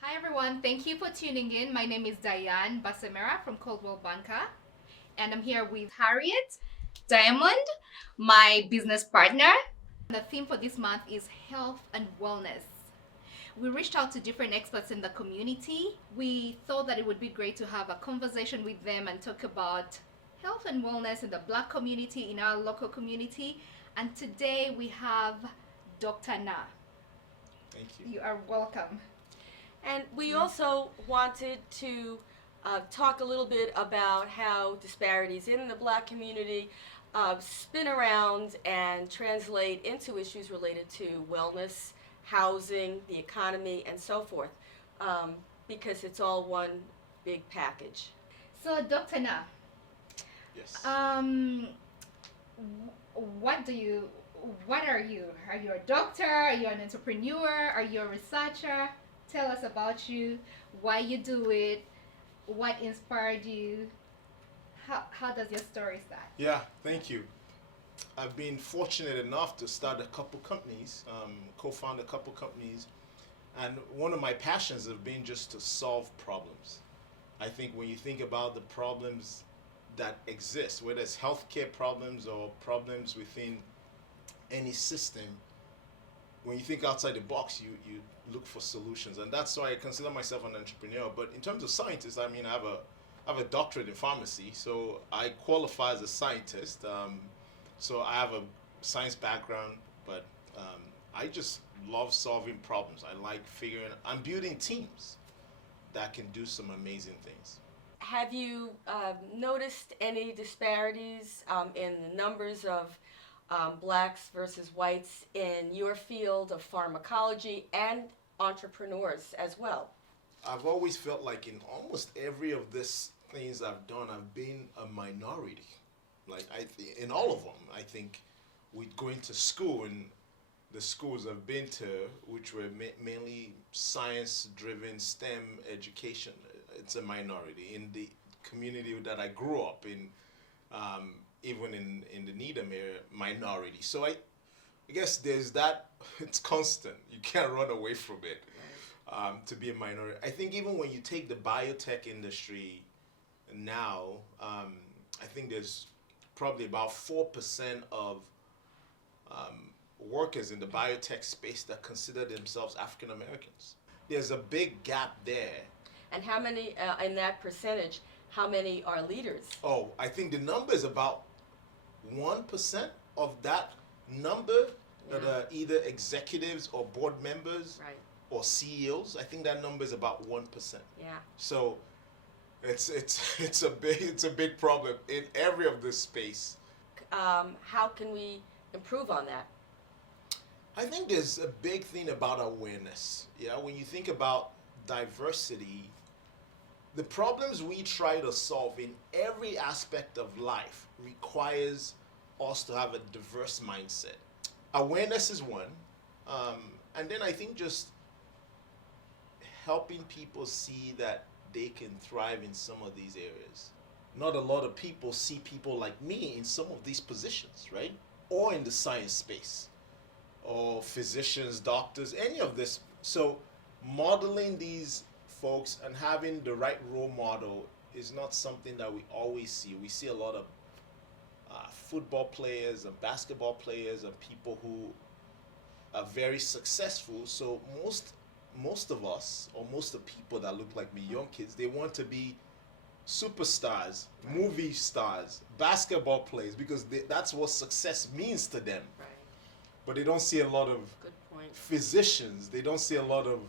Hi everyone, thank you for tuning in. My name is Diane Basemera from Coldwell Banker, and I'm here with Harriet Diamond, my business partner. The theme for this month is health and wellness. We reached out to different experts in the community. We thought that it would be great to have a conversation with them and talk about health and wellness in the Black community, in our local community. And today we have Dr. Nnah. Thank you. You are welcome. And we also wanted to talk a little bit about how disparities in the Black community spin around and translate into issues related to wellness, housing, the economy, and so forth, because it's all one big package. So, Dr. Nnah, Yes. what do you, what are you? Are you a doctor? Are you an entrepreneur? Are you a researcher? Tell us about you, why you do it, what inspired you. How does your story start? Yeah, thank you. I've been fortunate enough to start a couple companies, co-found a couple companies, and one of my passions have been just to solve problems. I think when you think about the problems that exist, whether it's healthcare problems or problems within any system, when you think outside the box, you look for solutions, and that's why I consider myself an entrepreneur. But in terms of scientist, I mean, I have a doctorate in pharmacy, so I qualify as a scientist. So I have a science background, but I just love solving problems. I like figuring. I'm building teams that can do some amazing things. Have you noticed any disparities in the numbers of blacks versus whites in your field of pharmacology and entrepreneurs as well? I've always felt like in almost every of these things I've done, I've been a minority. Like in all of them, I think with going to school and the schools I've been to, which were mainly science-driven STEM education, it's a minority. In the community that I grew up in, even in the Needham area, minority. So I guess there's that. It's constant. You can't run away from it. To be a minority, I think even when you take the biotech industry now, I think there's probably about 4% of workers in the biotech space that consider themselves African Americans. There's a big gap there. And how many, in that percentage, how many are leaders? Oh, I think the number is about 1% of that number that Yeah. are either executives or board members Right. or CEOs. I think that number is about 1%. Yeah. So it's a big problem in every of this space. How can we improve on that? I think there's a big thing about awareness. Yeah, when you think about diversity, the problems we try to solve in every aspect of life requires us to have a diverse mindset. Awareness is one, and then I think just helping people see that they can thrive in some of these areas. Not a lot of people see people like me in some of these positions, right? Or in the science space, or physicians, doctors, any of this. So modeling these folks and having the right role model is not something that we always see. We see a lot of football players and basketball players and people who are very successful. So most of us, or most of the people that look like me, young kids, they want to be superstars, movie stars, basketball players, because that's what success means to them. Right. But they don't see a lot of Good point. physicians, they don't see a lot of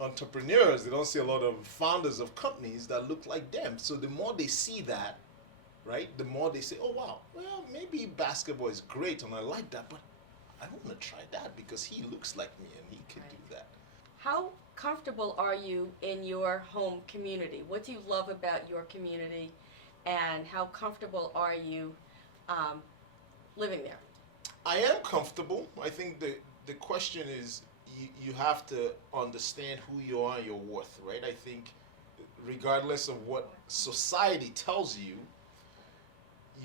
entrepreneurs, they don't see a lot of founders of companies that look like them. So the more they see that, right, the more they say, oh wow, well, maybe basketball is great and I like that, but I want to try that because he looks like me and he can do that. How comfortable are you in your home community? What do you love about your community, and how comfortable are you living there? I am comfortable. I think the question is you have to understand who you are and your worth, right? I think regardless of what society tells you,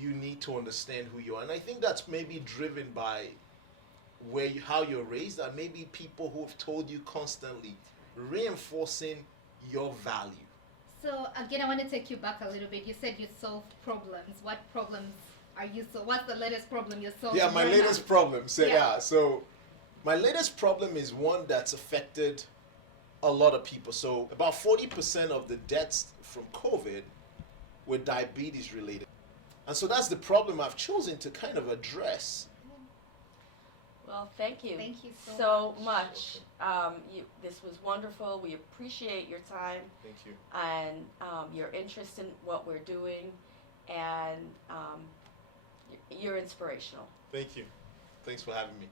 you need to understand who you are. And I think that's maybe driven by how you're raised, and maybe people who have told you constantly, reinforcing your value. So again, I want to take you back a little bit. You said you solved problems. What problems are you so? What's the latest problem you solved? Yeah, my right latest now? problem. So Yeah. so my latest problem is one that's affected a lot of people. So about 40% of the deaths from COVID were diabetes related. And so that's the problem I've chosen to kind of address. Well, thank you. Thank you so so much. This was wonderful. We appreciate your time Thank you. and your interest in what we're doing, and you're inspirational. Thank you. Thanks for having me.